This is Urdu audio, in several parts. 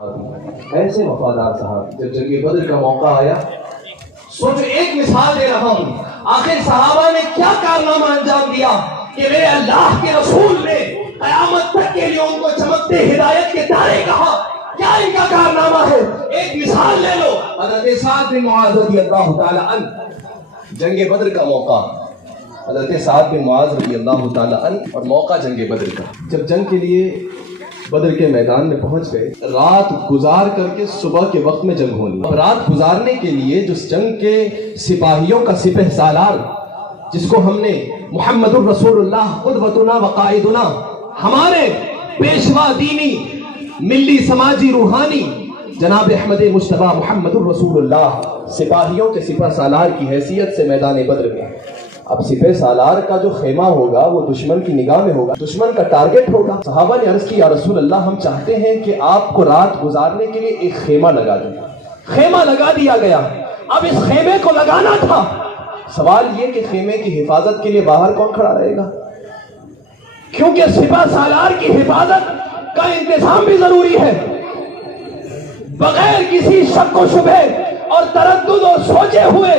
ایسے وفادار صاحب جب جنگ بدر کا موقع آیا، سوچو ایک مثال دے رہا ہوں، آخر صحابہ نے کیا کارنامہ انجام دیا کہ میرے اللہ کے رسول نے قیامت تک کے لیے ان کو چمکتے ہدایت کے تارے کہا؟ کیا ان کا کارنامہ ہے؟ ایک مثال لے لو، حضرت سعد بن معاذ رضی اللہ تعالی عنہ، جنگ بدر کا موقع، حضرت سعد بن معاذ رضی اللہ تعالی عنہ اور موقع جنگ بدر کا، جب جنگ کے لیے بدر کے میدان میں پہنچ گئے، رات گزار کر کے صبح کے وقت میں جنگ ہونی۔ اب رات گزارنے کے لیے جو جنگ کے سپاہیوں کا سپہ سالار، جس کو ہم نے محمد الرسول اللہ قدوتنا وقائدنا، ہمارے پیشوا دینی ملی سماجی روحانی جناب احمد مصطفیٰ محمد الرسول اللہ سپاہیوں کے سپہ سالار کی حیثیت سے میدان بدر میں، اب سپہ سالار کا جو خیمہ ہوگا وہ دشمن کی نگاہ میں ہوگا، دشمن کا ٹارگٹ ہوگا۔ صحابہ نے عرض کی یا رسول اللہ، ہم چاہتے ہیں کہ آپ کو رات گزارنے کے لیے ایک خیمہ لگا دیں۔ خیمہ لگا دیا گیا۔ اب اس خیمے کو لگانا تھا، سوال یہ کہ خیمے کی حفاظت کے لیے باہر کون کھڑا رہے گا؟ کیونکہ سپہ سالار کی حفاظت کا انتظام بھی ضروری ہے۔ بغیر کسی شک و شبہ اور تردد اور سوچے ہوئے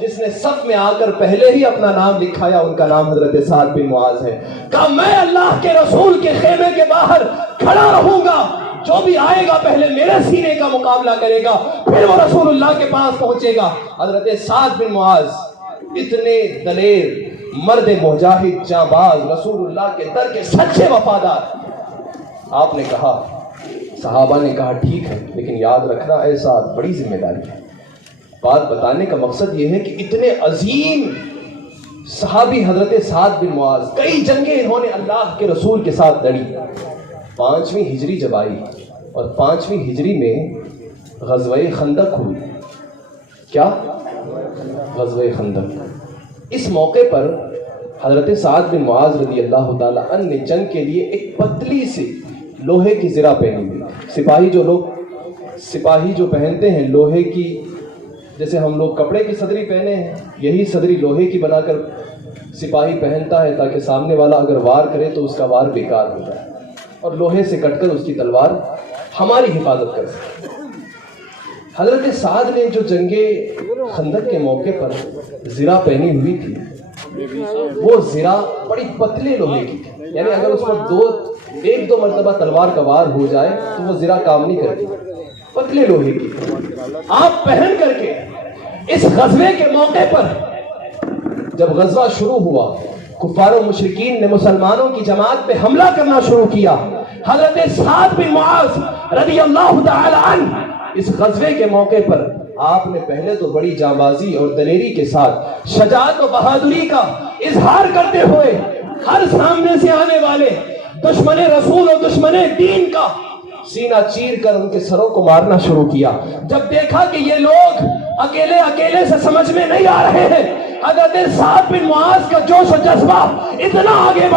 جس نے صف میں آ کر پہلے ہی اپنا نام لکھایا، ان کا نام حضرت سعد بن معاذ ہے۔ کہا میں اللہ کے رسول کے خیمے کے باہر کھڑا رہوں گا، جو بھی آئے گا پہلے میرے سینے کا مقابلہ کرے گا، پھر وہ رسول اللہ کے پاس پہنچے گا۔ حضرت سعد بن معاذ اتنے دلیر، مرد مجاہد، جانباز، رسول اللہ کے در کے سچے وفادار۔ آپ نے کہا، صحابہ نے کہا ٹھیک ہے، لیکن یاد رکھنا اے سعد، بڑی ذمہ داری ہے۔ بات بتانے کا مقصد یہ ہے کہ اتنے عظیم صحابی حضرت سعد بن معاذ، کئی جنگیں انہوں نے اللہ کے رسول کے ساتھ لڑی۔ 5ویں ہجری جب آئی اور 5ویں ہجری میں غزوہ خندق ہوئی۔ کیا؟ غزوہ خندق۔ اس موقع پر حضرت سعد بن معاذ رضی اللہ تعالی عنہ نے جنگ کے لیے ایک پتلی سی لوہے کی زرہ پہنی ہوئی۔ سپاہی جو پہنتے ہیں لوہے کی، جیسے ہم لوگ کپڑے کی صدری پہنے ہیں، یہی صدری لوہے کی بنا کر سپاہی پہنتا ہے تاکہ سامنے والا اگر وار کرے تو اس کا وار بیکار ہو جائے، اور لوہے سے کٹ کر اس کی تلوار ہماری حفاظت کر سکے۔ حضرت سعد نے جو جنگ خندق کے موقع پر زرہ پہنی ہوئی تھی، وہ زرہ بڑی پتلے لوہے کی تھی، یعنی اگر اس پر ایک دو مرتبہ تلوار کا وار ہو جائے تو وہ زرہ کام نہیں کرتی، پتلے لوہے کی۔ آپ پہن کر کے اس غزوے کے موقع پر جب غزوہ شروع ہوا، کفار و مشرکین نے مسلمانوں کی جماعت پہ حملہ کرنا شروع کیا۔ حضرت سعد بن معاذ رضی اللہ تعالی عنہ اس غزوے کے موقع پر آپ نے پہلے تو بڑی جانبازی اور دلیری کے ساتھ شجاعت و بہادری کا اظہار کرتے ہوئے ہر سامنے سے آنے والے دشمن رسول و دشمن دین کا سینہ چیر کر ان کے سروں کو مارنا شروع کیا۔ جب دیکھا کہ یہ لوگ اکیلے سے سمجھ میں نہیں آ رہے ہیں، حضرت سعد بن معاذ کا جوش و جذبہ اتنا آگے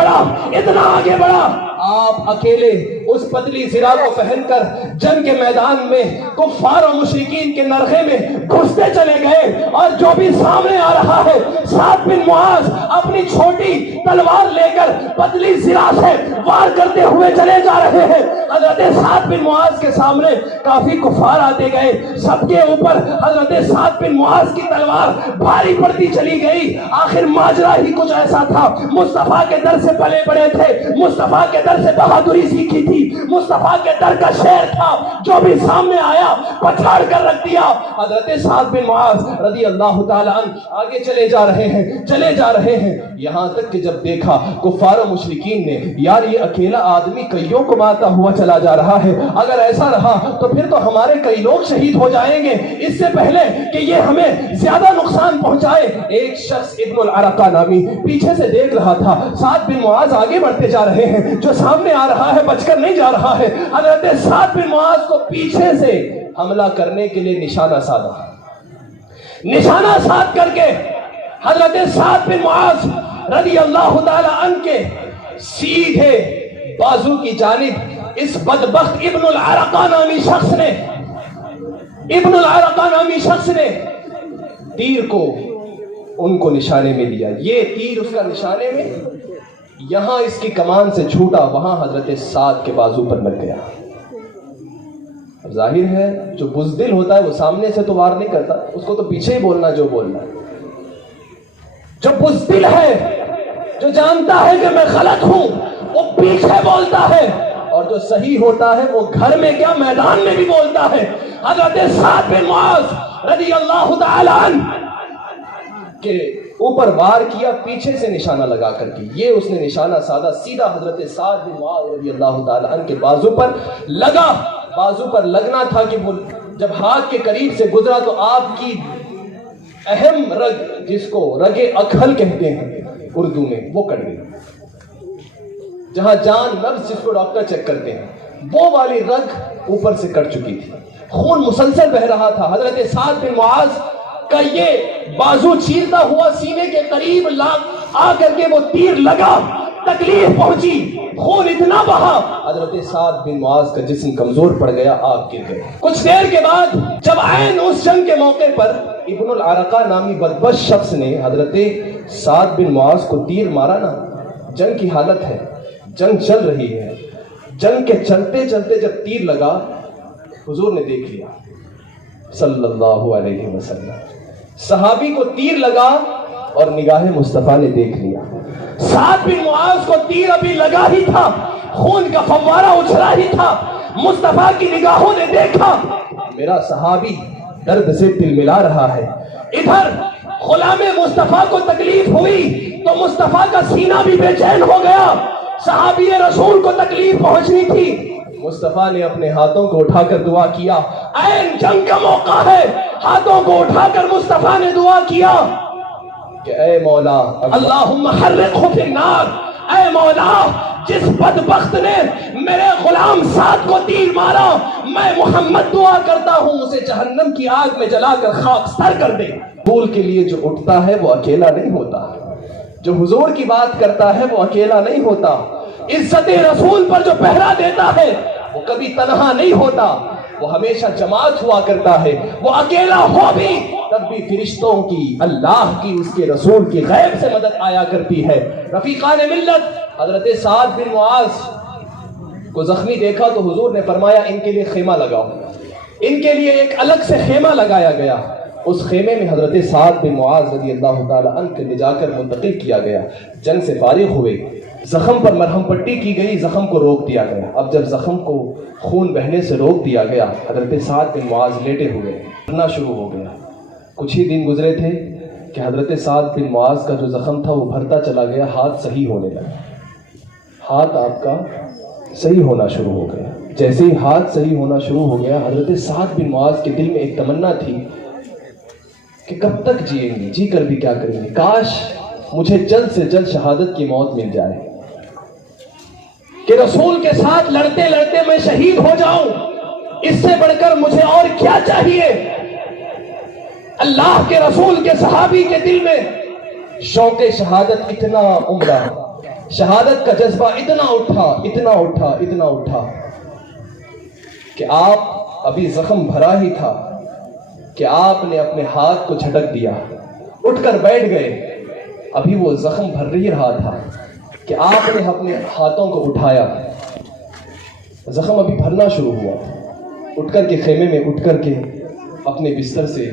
بڑھا، آپ اکیلے اس پتلی زرہ کو پہن کر جنگ کے میدان میں کفار و مشرکین کے نرغے میں گھستے چلے گئے، اور جو بھی سامنے آ رہا ہے سعد بن معاذ اپنی چھوٹی تلوار لے کر پتلی زرہ سے وار کرتے ہوئے چلے جا رہے ہیں۔ حضرت سعد بن معاذ کے سامنے کافی کفار آتے گئے، سب کے اوپر حضرت سعد بن معاذ کی تلوار بھاری پڑتی چلی گئی۔ آخر ماجرا ہی کچھ ایسا تھا، مصطفیٰ کے در سے پلے بڑے تھے، مصطفیٰ کے در سے بہادری سیکھی تھی، مصطفیٰ کے در کا شعر تھا، جو بھی سامنے آیا پچھاڑ کر رکھ دیا۔ حضرت سعد بن معاذ رضی اللہ تعالی عنہ آگے چلے جا رہے ہیں، یہاں تک کہ جب دیکھا کفار و مشرکین نے، یار یہ اکیلا آدمی کئیوں کو مارتا ہوا چلا جا رہا ہے، اگر ایسا رہا تو پھر تو ہمارے کئی لوگ شہید ہو جائیں گے، اس سے پہلے کہ یہ ہمیں زیادہ نقصان پہنچائے۔ ایک شخص ابن العرقہ نامی پیچھے سے دیکھ رہا تھا، سعد بن معاذ آگے بڑھتے جا رہے ہیں، جو سامنے آ رہا ہے بچ کر نہیں جا رہا ہے۔ حضرت سعد بن معاذ کو پیچھے سے حملہ کرنے کے لیے نشانہ ساد کر کے حضرت سعد بن معاذ رضی اللہ تعالی عنہ کے سیدھے بازو کی جانب اس بدبخت ابن العرقہ نامی شخص نے تیر کو ان کو نشانے میں لیا۔ یہ تیر اس کا نشانے میں، یہاں اس کی کمان سے چھوٹا، وہاں حضرت سعد کے بازو پر لگ گیا۔ ظاہر ہے جو بزدل ہوتا ہے وہ سامنے سے تو وار نہیں کرتا، اس کو تو پیچھے ہی بولنا جو بولنا ہے. جو بزدل ہے، جو جانتا ہے کہ میں غلط ہوں، وہ پیچھے بولتا ہے، اور جو صحیح ہوتا ہے وہ گھر میں کیا میدان میں بھی بولتا ہے. حضرت سعد بن معاذ رضی اللہ تعالی عنہ کے اوپر وار کیا پیچھے سے نشانہ لگا کر کے. یہ اس نے نشانہ سادہ سیدھا حضرت سعد بن معاذ رضی اللہ تعالی عنہ کے بازو پر لگا. بازو پر لگنا تھا کہ وہ جب ہاتھ کے قریب سے گزرا تو آپ کی اہم رگ، جس کو رگ اکھل کہتے ہیں اردو میں، وہ کٹ گئی. جہاں جان نبض جس کو ڈاکٹر چیک کرتے ہیں، وہ والی رگ اوپر سے کٹ چکی تھی، خون مسلسل بہ رہا تھا. حضرت سعد بن معاذ کا یہ بازو چیرتا ہوا سینے کے قریب آ کر کے وہ تیر لگا، تکلیف پہنچی، خون اتنا بہا، حضرت سعد بن معاذ کا جسم کمزور پڑ گیا، آپ گر گئے. کچھ دیر کے بعد جب عین اس جنگ کے موقع پر ابن العرقہ نامی بدبخت شخص نے حضرت سعد بن معاذ کو تیر مارا نا، جنگ کی حالت ہے، جنگ چل رہی ہے، جنگ کے چلتے چلتے جب تیر لگا، حضور نے دیکھ لیا صلی اللہ علیہ وسلم. صحابی کو تیر لگا اور نگاہ مصطفیٰ نے دیکھ لیا. سعد بن معاذ کو تیر ابھی لگا ہی تھا، خون کا فوارہ اچھلا ہی تھا. مصطفیٰ کی نگاہوں نے دیکھا میرا صحابی درد سے تلملا رہا ہے. ادھر غلام مصطفیٰ کو تکلیف ہوئی تو مصطفیٰ کا سینہ بھی بے چین ہو گیا. صحابی رسول کو تکلیف پہنچنی تھی. مصطفیٰ نے اپنے ہاتھوں کو اٹھا کر دعا کیا. عین جنگ کا موقع ہے، ہاتھوں کو اٹھا کر مصطفیٰ نے دعا کیا کہ اے مولا اللہم حرقہ فی النار، اے مولا جس بدبخت نے میرے غلام سعد کو تیر مارا، میں محمد دعا کرتا ہوں اسے جہنم کی آگ میں جلا کر خاکستر کر دے. رسول کے لیے جو اٹھتا ہے وہ اکیلا نہیں ہوتا، جو حضور کی بات کرتا ہے وہ اکیلا نہیں ہوتا. عزت رسول پر جو پہرا دیتا ہے وہ کبھی تنہا نہیں ہوتا، وہ ہمیشہ جماعت ہوا کرتا ہے. وہ اکیلا ہو بھی تب بھی فرشتوں کی، اللہ کی، اس کے رسول کی غیب سے مدد آیا کرتی ہے. رفیقان ملت حضرت سعد بن معاذ کو زخمی دیکھا تو حضور نے فرمایا ان کے لیے خیمہ لگاؤ. ان کے لیے ایک الگ سے خیمہ لگایا گیا. اس خیمے میں حضرت سعد بن معاذ رضی اللہ تعالی عنہ کو لے جا کر منتقل کیا گیا. جنگ سے فارغ ہوئے، زخم پر مرہم پٹی کی گئی، زخم کو روک دیا گیا. اب جب زخم کو خون بہنے سے روک دیا گیا، حضرت سعد بن معاذ لیٹے ہوئے بھرنا شروع ہو گیا. کچھ ہی دن گزرے تھے کہ حضرت سعد بن معاذ کا جو زخم تھا وہ بھرتا چلا گیا، ہاتھ صحیح ہونے لگا. ہاتھ آپ کا صحیح ہونا شروع ہو گیا. جیسے ہی ہاتھ صحیح ہونا شروع ہو گیا، حضرت سعد بن معاذ کے دل میں ایک تمنا تھی کہ کب تک جئیں گے، جی کر بھی کیا کریں گے، کاش مجھے جلد سے جلد شہادت کی موت مل جائے کہ رسول کے ساتھ لڑتے لڑتے میں شہید ہو جاؤں. اس سے بڑھ کر مجھے اور کیا چاہیے. اللہ کے رسول کے صحابی کے دل میں شوق شہادت اتنا عمدہ، شہادت کا جذبہ اتنا اٹھا اتنا اٹھا اتنا اٹھا کہ آپ ابھی زخم بھرا ہی تھا کہ آپ نے اپنے ہاتھ کو جھٹک دیا، اٹھ کر بیٹھ گئے. ابھی وہ زخم بھر ہی رہا تھا کہ آپ نے اپنے ہاتھوں کو اٹھایا، زخم ابھی بھرنا شروع ہوا. اٹھ کر کے خیمے میں اٹھ کر کے اپنے بستر سے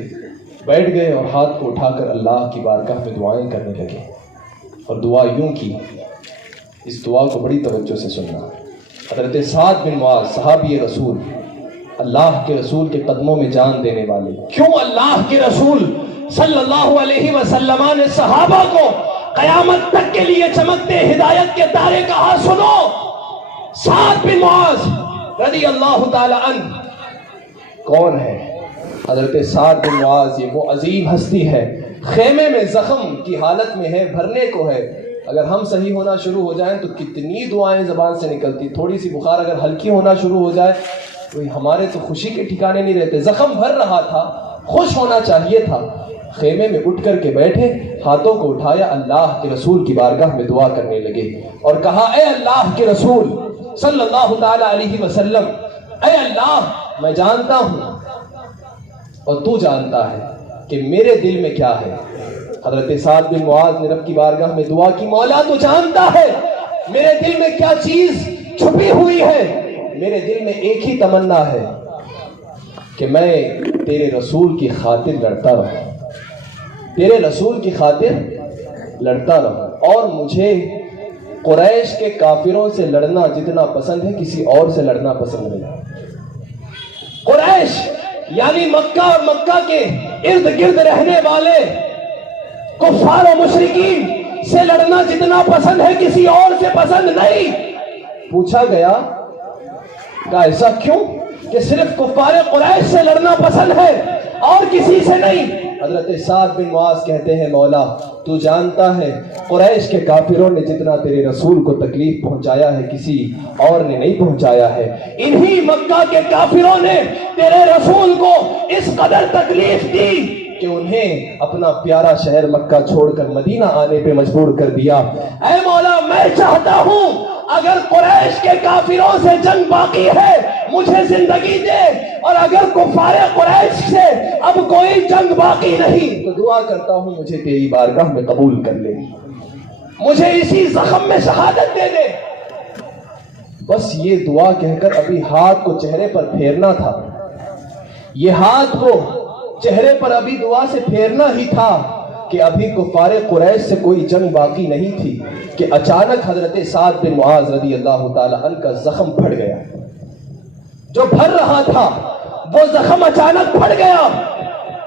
بیٹھ گئے اور ہاتھ کو اٹھا کر اللہ کی بارگاہ میں دعائیں کرنے لگے. اور دعا یوں کی، اس دعا کو بڑی توجہ سے سننا. حضرت سعد بن معاذ صحابی رسول، اللہ کے رسول کے قدموں میں جان دینے والے. کیوں اللہ کے رسول صلی اللہ علیہ وسلم نے صحابہ کو قیامت تک کے لیے چمکتے ہدایت کے تارے کہا؟ سنو، سعد بن معاذ رضی اللہ تعالی عنہ کون ہے؟ حضرت سعد بن معاذ یہ وہ عظیم ہستی ہے، خیمے میں زخم کی حالت میں ہے، بھرنے کو ہے. اگر ہم صحیح ہونا شروع ہو جائیں تو کتنی دعائیں زبان سے نکلتی. تھوڑی سی بخار اگر ہلکی ہونا شروع ہو جائے تو ہمارے تو خوشی کے ٹھکانے نہیں رہتے. زخم بھر رہا تھا، خوش ہونا چاہیے تھا. خیمے میں اٹھ کر کے بیٹھے، ہاتھوں کو اٹھایا، اللہ کے رسول کی بارگاہ میں دعا کرنے لگے اور کہا اے اللہ کے رسول صلی اللہ تعالی علیہ وسلم، اے اللہ میں جانتا ہوں اور تو جانتا ہے کہ میرے دل میں کیا ہے. حضرت سعد بن معاذ نے رب کی بارگاہ میں دعا کی، مولا تو جانتا ہے میرے دل میں کیا چیز چھپی ہوئی ہے. میرے دل میں ایک ہی تمنا ہے کہ میں تیرے رسول کی خاطر لڑتا رہوں، تیرے رسول کی خاطر لڑتا رہوں، اور مجھے قریش کے کافروں سے لڑنا جتنا پسند ہے کسی اور سے لڑنا پسند نہیں۔ قریش یعنی مکہ اور مکہ کے ارد گرد رہنے والے کفار و مشرکین سے لڑنا جتنا پسند ہے کسی اور سے پسند نہیں۔ پوچھا گیا کہ ایسا کیوں کہ صرف کفار قریش سے لڑنا پسند ہے اور کسی سے نہیں؟ حضرت سعد بن معاذ کہتے ہیں مولا تو جانتا ہے قریش کے کافروں نے جتنا تیرے رسول کو تکلیف پہنچایا ہے کسی اور نے نہیں پہنچایا ہے، انہی مکہ کے کافروں نے تیرے رسول کو اس قدر تکلیف دی کہ انہیں اپنا پیارا شہر مکہ چھوڑ کر مدینہ آنے پہ مجبور کر دیا۔ اے مولا میں چاہتا ہوں اگر قریش کے کافروں سے جنگ باقی ہے مجھے زندگی دے، اور اگر کفار قریش سے اب کوئی جنگ باقی نہیں تو دعا کرتا ہوں مجھے تیری بارگاہ میں قبول کر لے، مجھے اسی زخم میں شہادت دے دے۔ بس یہ دعا کہہ کر ابھی ہاتھ کو چہرے پر پھیرنا تھا، یہ ہاتھ کو چہرے پر ابھی دعا سے پھیرنا ہی تھا کہ ابھی کفار قریش سے کوئی جنگ باقی نہیں تھی کہ اچانک حضرت سعد بن معاذ رضی اللہ تعالی عنہ کا زخم پھٹ گیا۔ جو بھر رہا تھا وہ زخم اچانک پھٹ گیا،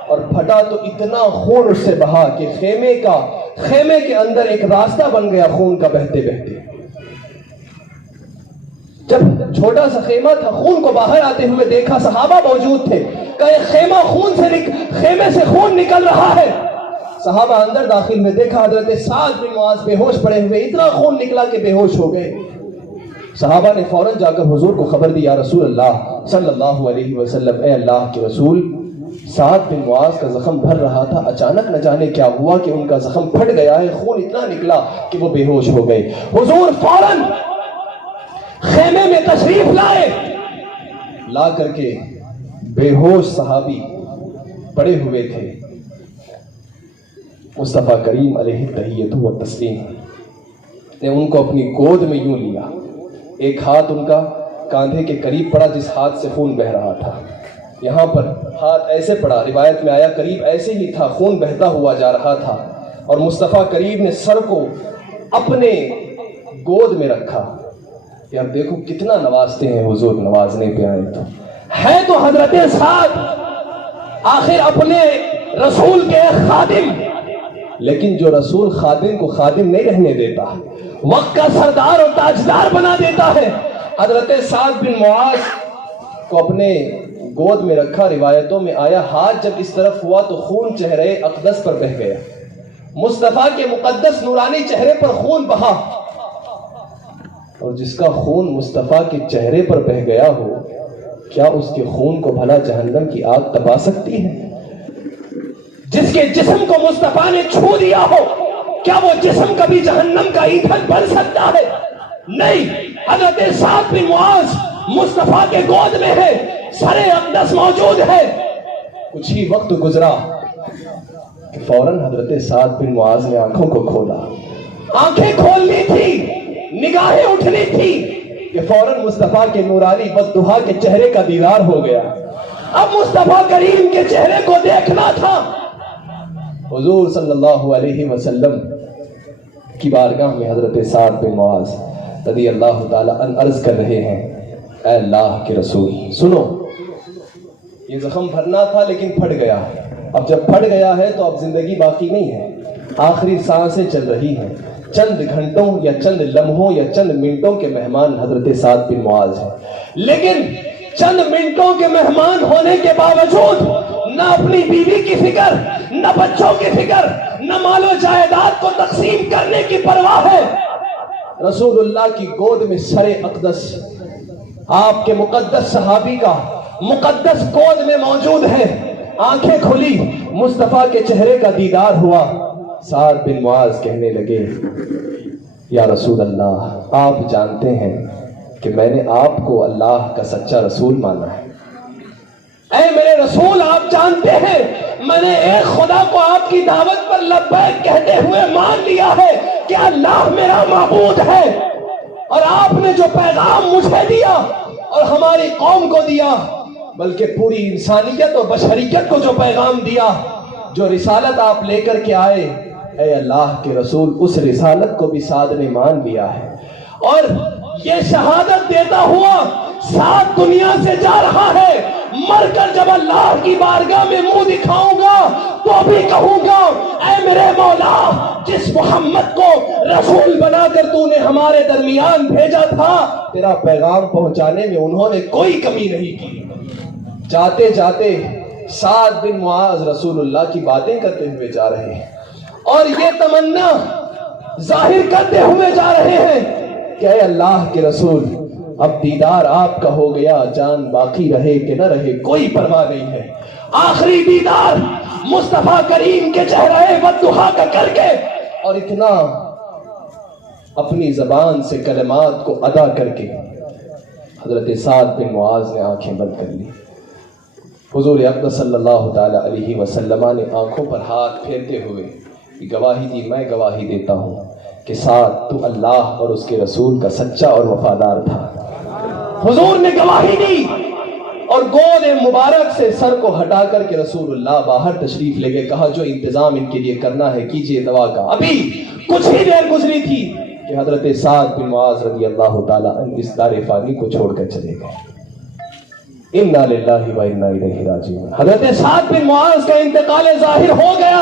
اور پھٹا تو اتنا خون اس سے بہا کہ خیمے کے اندر ایک راستہ بن گیا خون کا بہتے بہتے۔ جب چھوٹا سا خیمہ تھا خون کو باہر آتے ہوئے دیکھا، صحابہ موجود تھے، کہ خیمے سے خون نکل رہا ہے۔ صحابہ اندر داخل ہوئے، دیکھا حضرت سعد بن معاذ بے ہوش پڑے ہوئے، اتنا خون نکلا کہ بے ہوش ہو گئے۔ صحابہ نے فوراً جا کر حضور کو خبر دی، یا رسول اللہ صلی اللہ علیہ وسلم، اے اللہ کے رسول سعد بن معاذ کا زخم بھر رہا تھا، اچانک نہ جانے کیا ہوا کہ ان کا زخم پھٹ گیا ہے، خون اتنا نکلا کہ وہ بے ہوش ہو گئے۔ حضور فوراً خیمے میں تشریف لائے، لا کر کے بے ہوش صحابی پڑے ہوئے تھے، مصطفیٰ کریم علیہ التحیۃ و تسلیم نے ان کو اپنی گود میں یوں لیا، ایک ہاتھ ان کا کاندھے کے قریب پڑا جس ہاتھ سے خون بہہ رہا تھا، یہاں پر ہاتھ ایسے پڑا، روایت میں آیا قریب ایسے ہی تھا، خون بہتا ہوا جا رہا تھا، اور مصطفیٰ کریم نے سر کو اپنے گود میں رکھا کہ اب دیکھو کتنا نوازتے ہیں حضور، نوازنے پہ آئے تو حضرت سعد آخر اپنے رسول کے خادم، لیکن جو رسول خادم کو خادم نہیں رہنے دیتا، وقت کا سردار اور تاجدار بنا دیتا ہے۔ حضرت سعد بن معاذ کو اپنے گود میں رکھا، روایتوں میں آیا ہاتھ جب اس طرف ہوا تو خون چہرے اقدس پر بہہ گیا، مصطفیٰ کے مقدس نورانی چہرے پر خون بہا، اور جس کا خون مصطفیٰ کے چہرے پر بہہ گیا ہو کیا اس کے خون کو بھلا جہنم کی آگ تپا سکتی ہے؟ جس کے جسم کو مصطفیٰ نے چھو دیا ہو کیا وہ جسم کبھی جہنم کا ایندھن بن سکتا ہے؟ نہیں۔ حضرت سعد بن معاذ مصطفیٰ کے گود میں ہے، سر اقدس موجود ہے۔ کچھ ہی وقت گزرا کہ فوراً حضرت سعد بن معاذ نے آنکھوں کو کھولا، آنکھیں کھولنی تھی، نگاہیں اٹھنی تھی کہ فوراً مصطفیٰ کے نورانی بددہا کے چہرے کا دیدار ہو گیا۔ اب مصطفیٰ کریم کے چہرے کو دیکھنا تھا۔ حضور صلی اللہ علیہ وسلم کی بارگاہ میں حضرت سعد بن معاذ رضی اللہ تعالی عنہ عرض کر رہے ہیں، اے اللہ کے رسول سنو، یہ زخم بھرنا تھا لیکن پھٹ گیا، اب جب پھٹ گیا ہے تو اب زندگی باقی نہیں ہے، آخری سانسیں چل رہی ہیں، چند گھنٹوں یا چند لمحوں یا چند منٹوں کے مہمان حضرت سعد بن معاذ ہیں، لیکن چند منٹوں کے مہمان ہونے کے باوجود نہ اپنی بیوی کی فکر، نہ بچوں کی فکر، نہ مال و جائیداد کو تقسیم کرنے کی پرواہ ہے۔ رسول اللہ کی گود میں سر اقدس آپ کے مقدس صحابی کا مقدس گود میں موجود ہے، آنکھیں کھلی، مصطفیٰ کے چہرے کا دیدار ہوا۔ سعد بن معاذ کہنے لگے، یا رسول اللہ آپ جانتے ہیں کہ میں نے آپ کو اللہ کا سچا رسول مانا ہے۔ اے میرے رسول آپ جانتے ہیں میں نے ایک خدا کو آپ کی دعوت پر لبیک کہتے ہوئے مان لیا ہے کہ اللہ میرا معبود ہے، اور آپ نے جو پیغام مجھے دیا اور ہماری قوم کو دیا بلکہ پوری انسانیت اور بشریت کو جو پیغام دیا، جو رسالت آپ لے کر کے آئے، اے اللہ کے رسول، اس رسالت کو بھی سعد نے مان لیا ہے، اور یہ شہادت دیتا ہوا سعد دنیا سے جا رہا ہے۔ مر کر جب اللہ کی بارگاہ میں منہ دکھاؤں گا تو بھی کہوں گا، اے میرے مولا، جس محمد کو رسول بنا کر تو نے ہمارے درمیان بھیجا تھا، تیرا پیغام پہنچانے میں انہوں نے کوئی کمی نہیں کی۔ جاتے جاتے سعد بن معاذ رسول اللہ کی باتیں کرتے ہوئے جا رہے ہیں، اور یہ تمنا ظاہر کرتے ہوئے جا رہے ہیں کہ اے اللہ کے رسول، اب دیدار آپ کا ہو گیا، جان باقی رہے کہ نہ رہے کوئی پرواہ نہیں ہے۔ آخری دیدار مصطفیٰ کریم کے چہرے والضحیٰ کا کر کے، اور اتنا اپنی زبان سے کلمات کو ادا کر کے حضرت سعد بن معاذ نے آنکھیں بند کر لی۔ حضور اقدس صلی اللہ تعالی علیہ وسلم نے آنکھوں پر ہاتھ پھیرتے ہوئے گواہی دی، میں گواہی دیتا ہوں کہ سعد تو اللہ اور اس کے رسول کا سچا اور وفادار تھا۔ حضور نے گواہی دی اور گود مبارک سے سر کو ہٹا کر کے رسول اللہ باہر تشریف لے گئے، کہا جو انتظام ان کے لیے کرنا ہے کیجئے دوا کا۔ ابھی کچھ ہی دیر گزری تھی کہ حضرت سعد بن معاذ رضی اللہ تعالیٰ عنہ اس دار فانی کو چھوڑ کر چلے گئے۔ انا للہ و انا الیہ راجعون۔ حضرت سعد بن معاذ کا انتقال ظاہر ہو گیا۔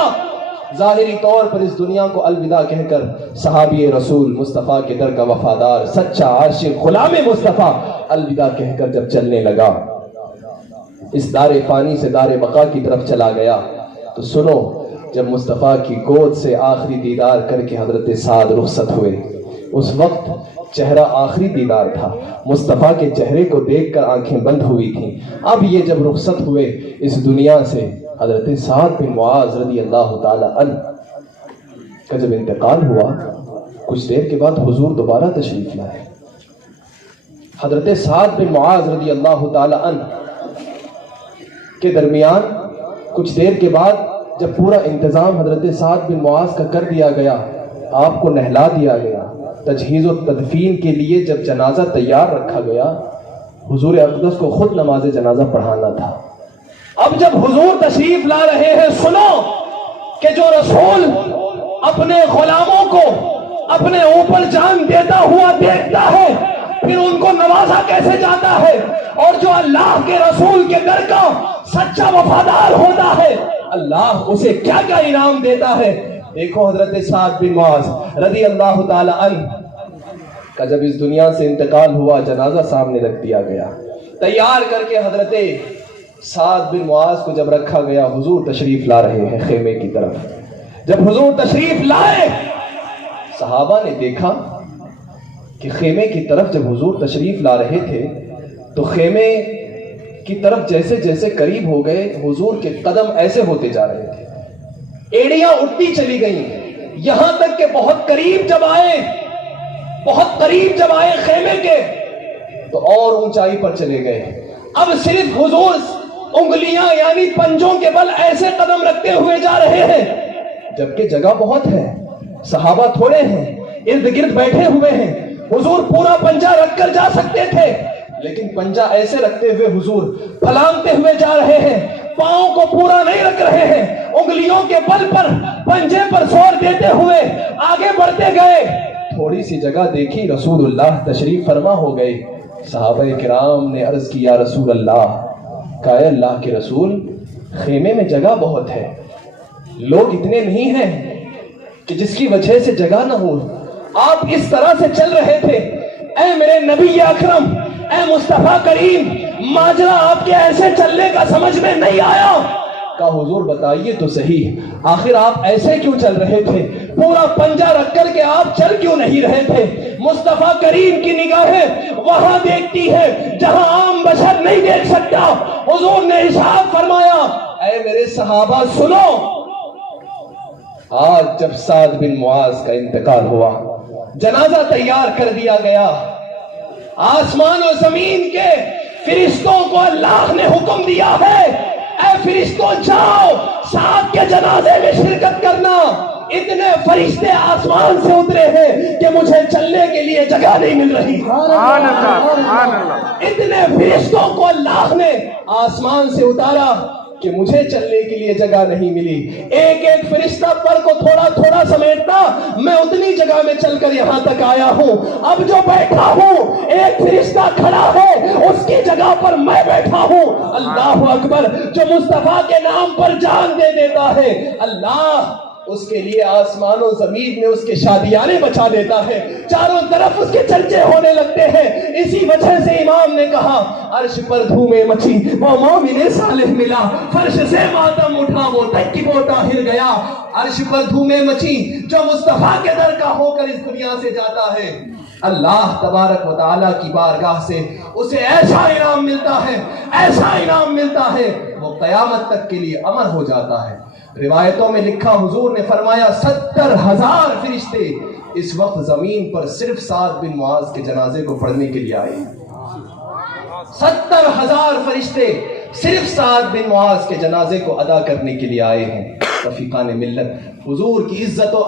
ظاہری طور پر اس دنیا کو الوداع کہہ کر صحابی رسول مصطفیٰ کے در کا وفادار سچا عاشق غلام مصطفیٰ الوداع کہہ کر جب چلنے لگا، اس دار فانی سے دار بقا کی طرف چلا گیا، تو سنو، جب مصطفیٰ کی گود سے آخری دیدار کر کے حضرت سعد رخصت ہوئے، اس وقت چہرہ آخری دیدار تھا، مصطفیٰ کے چہرے کو دیکھ کر آنکھیں بند ہوئی تھیں۔ اب یہ جب رخصت ہوئے اس دنیا سے، حضرت سعد بن معاذ رضی اللہ تعالی عنہ کا جب انتقال ہوا، کچھ دیر کے بعد حضور دوبارہ تشریف لائے۔ حضرت سعد بن معاذ رضی اللہ تعالی عنہ کے درمیان کچھ دیر کے بعد جب پورا انتظام حضرت سعد بن معاذ کا کر دیا گیا، آپ کو نہلا دیا گیا، تجہیز و تدفین کے لیے جب جنازہ تیار رکھا گیا، حضور اقدس کو خود نماز جنازہ پڑھانا تھا۔ اب جب حضور تشریف لا رہے ہیں، سنو کہ جو رسول اپنے غلاموں کو اپنے اوپر جان دیتا ہوا دیکھتا ہے، پھر ان کو نوازا کیسے جاتا ہے، اور جو اللہ کے رسول کے در کا سچا وفادار ہوتا ہے، اللہ اسے کیا کیا انعام دیتا ہے۔ دیکھو حضرت سعد بن معاذ رضی اللہ تعالی عنہ کا جب اس دنیا سے انتقال ہوا، جنازہ سامنے رکھ دیا گیا، تیار کر کے حضرت سعد بن معاذ کو جب رکھا گیا، حضور تشریف لا رہے ہیں خیمے کی طرف۔ جب حضور تشریف لائے، صحابہ نے دیکھا کہ خیمے کی طرف جب حضور تشریف لا رہے تھے تو خیمے کی طرف جیسے جیسے قریب ہو گئے، حضور کے قدم ایسے ہوتے جا رہے تھے، ایڑیاں اٹھتی چلی گئیں، یہاں تک کہ بہت قریب جب آئے خیمے کے تو اور اونچائی پر چلے گئے۔ اب صرف حضور انگلیاں یعنی پنجوں کے بل ایسے قدم رکھتے ہوئے جا رہے ہیں، جبکہ جگہ بہت ہے، صحابہ تھوڑے ہیں، ارد گرد بیٹھے ہوئے ہیں، حضور پورا پنجہ رکھ کر جا سکتے تھے، لیکن پنجہ ایسے رکھتے ہوئے حضور پھلانگتے ہوئے جا رہے ہیں، پاؤں کو پورا نہیں رکھ رہے ہیں، انگلیوں کے بل پر پنجے پر زور دیتے ہوئے آگے بڑھتے گئے۔ تھوڑی سی جگہ دیکھی، رسول اللہ تشریف فرما ہو گئے۔ صحابہ کرام نے عرض کی، یا رسول اللہ، کہا اے اللہ کے رسول، خیمے میں جگہ بہت ہے، لوگ اتنے نہیں ہیں کہ جس کی وجہ سے جگہ نہ ہو، آپ اس طرح سے چل رہے تھے، اے میرے نبی اکرم، اے مصطفیٰ کریم، ماجرا آپ کے ایسے چلنے کا سمجھ میں نہیں آیا۔ کہا حضور بتائیے تو صحیح، آخر آپ ایسے کیوں چل رہے تھے، پورا پنجہ رکھ کر کے آپ چل کیوں نہیں رہے تھے؟ مصطفیٰ کریم کی نگاہیں وہاں دیکھتی ہے جہاں عام بشر نہیں دیکھ سکتا۔ حضور نے ارشاد فرمایا، اے میرے صحابہ سنو، آج جب سعد بن معاذ کا انتقال ہوا، جنازہ تیار کر دیا گیا، آسمان و زمین کے فرشتوں کو اللہ نے حکم دیا ہے، اے فرشتوں جاؤ سعد کے جنازے میں شرکت کرنا، اتنے فرشتے آسمان سے اترے ہیں کہ مجھے چلنے کے لیے جگہ نہیں مل رہی. اتنے فرشتوں کو اللہ نے آسمان سے اتارا کہ مجھے چلنے کے لیے جگہ نہیں ملی. ایک ایک فرشتہ پر کو تھوڑا تھوڑا سمیٹتا میں اتنی جگہ میں چل کر یہاں تک آیا ہوں. اب جو بیٹھا ہوں ایک فرشتہ کھڑا ہے اس کی جگہ پر میں بیٹھا ہوں. اللہ اکبر. جو مصطفیٰ کے نام پر جان دے دیتا ہے اللہ اس کے لیے آسمان و زمین میں اس کے شادیانے بچا دیتا ہے. چاروں طرف اس کے چرچے ہونے لگتے ہیں. اسی وجہ سے امام نے کہا عرش پر دھومیں مچی وہ مومن صالح ملا, فرش سے ماتم اٹھا وہ تک کی وہ طاہر گیا. عرش پر دھومیں مچی جو مصطفیٰ کے در کا ہو کر اس دنیا سے جاتا ہے اللہ تبارک و تعالیٰ کی بارگاہ سے اسے ایسا انعام ملتا ہے, ایسا انعام ملتا ہے وہ قیامت تک کے لیے امر ہو جاتا ہے. روایتوں میں لکھا حضور نے فرمایا 70,000 فرشتے اس وقت زمین پر صرف سعد بن معاذ کے جنازے کو پڑھنے کے لیے آئے. 70,000 فرشتے صرف سعد بن معاذ کے جنازے کو ادا کرنے کے لیے آئے ہیں. رفیقان ملت, حضور کی عزت و